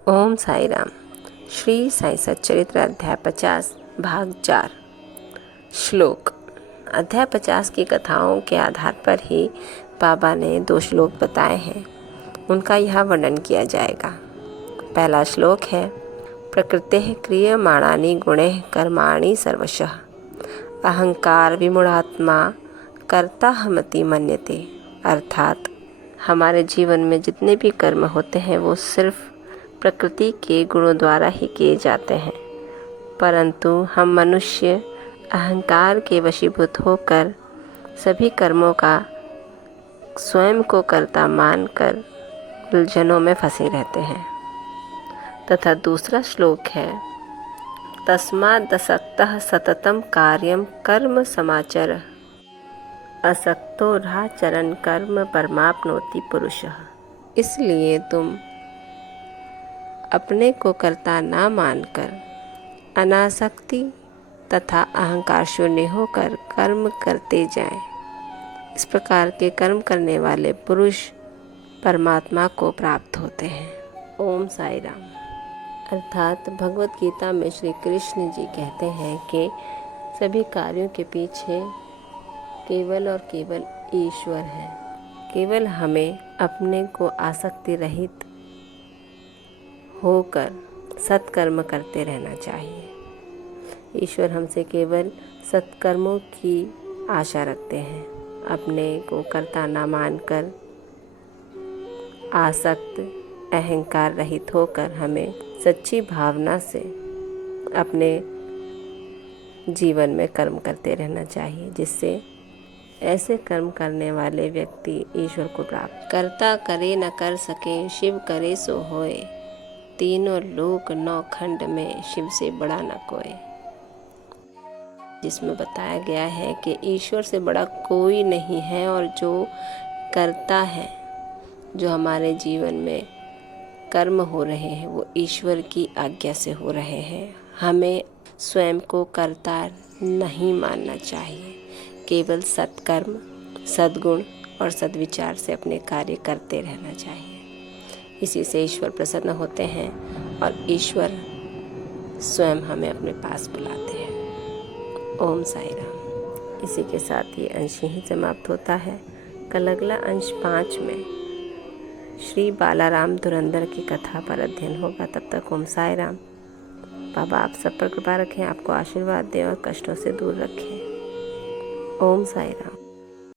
ओम साई राम। श्री साई सच्चरित्र अध्याय 50 भाग 4। श्लोक। अध्याय 50 की कथाओं के आधार पर ही बाबा ने 2 श्लोक बताए हैं, उनका यहाँ वर्णन किया जाएगा। पहला श्लोक है, प्रकृतेः क्रियमाणानि गुणैः कर्माणि सर्वशः अहंकार विमूढ़ात्मा कर्ताहमति मन्यते। अर्थात हमारे जीवन में जितने भी कर्म होते हैं वो सिर्फ प्रकृति के गुणों द्वारा ही किए जाते हैं, परंतु हम मनुष्य अहंकार के वशीभूत होकर सभी कर्मों का स्वयं को कर्ता मानकर उलझनों में फंसे रहते हैं। तथा दूसरा श्लोक है, तस्मादसक्तः सततं कार्यं कर्म समाचरः असक्तो राचरन् कर्म परमाप्नोति पुरुषः। इसलिए तुम अपने को कर्ता ना मानकर अनासक्ति तथा अहंकार शून्य होकर कर्म करते जाएं। इस प्रकार के कर्म करने वाले पुरुष परमात्मा को प्राप्त होते हैं। ओम साई राम। अर्थात भगवत गीता में श्री कृष्ण जी कहते हैं कि सभी कार्यों के पीछे केवल और केवल ईश्वर है। केवल हमें अपने को आसक्ति रहित होकर सत्कर्म करते रहना चाहिए। ईश्वर हमसे केवल सत्कर्मों की आशा रखते हैं। अपने को कर्ता न मानकर आसक्त अहंकार रहित होकर हमें सच्ची भावना से अपने जीवन में कर्म करते रहना चाहिए, जिससे ऐसे कर्म करने वाले व्यक्ति ईश्वर को प्राप्त। कर्ता करे न कर सके शिव करे सो होए, तीनों लोक 9 खंड में शिव से बड़ा न कोई। जिसमें बताया गया है कि ईश्वर से बड़ा कोई नहीं है, और जो करता है, जो हमारे जीवन में कर्म हो रहे हैं वो ईश्वर की आज्ञा से हो रहे हैं। हमें स्वयं को कर्ता नहीं मानना चाहिए। केवल सत्कर्म, सद्गुण और सद्विचार से अपने कार्य करते रहना चाहिए। इसी से ईश्वर प्रसन्न होते हैं और ईश्वर स्वयं हमें अपने पास बुलाते हैं। ओम साई राम। इसी के साथ ये अंश यहीं समाप्त होता है। कल अगला अंश 5 में श्री बालाराम धुरंधर की कथा पर अध्ययन होगा। तब तक ओम साई राम। बाबा आप सब पर कृपा रखें, आपको आशीर्वाद दें और कष्टों से दूर रखें। ओम साई राम।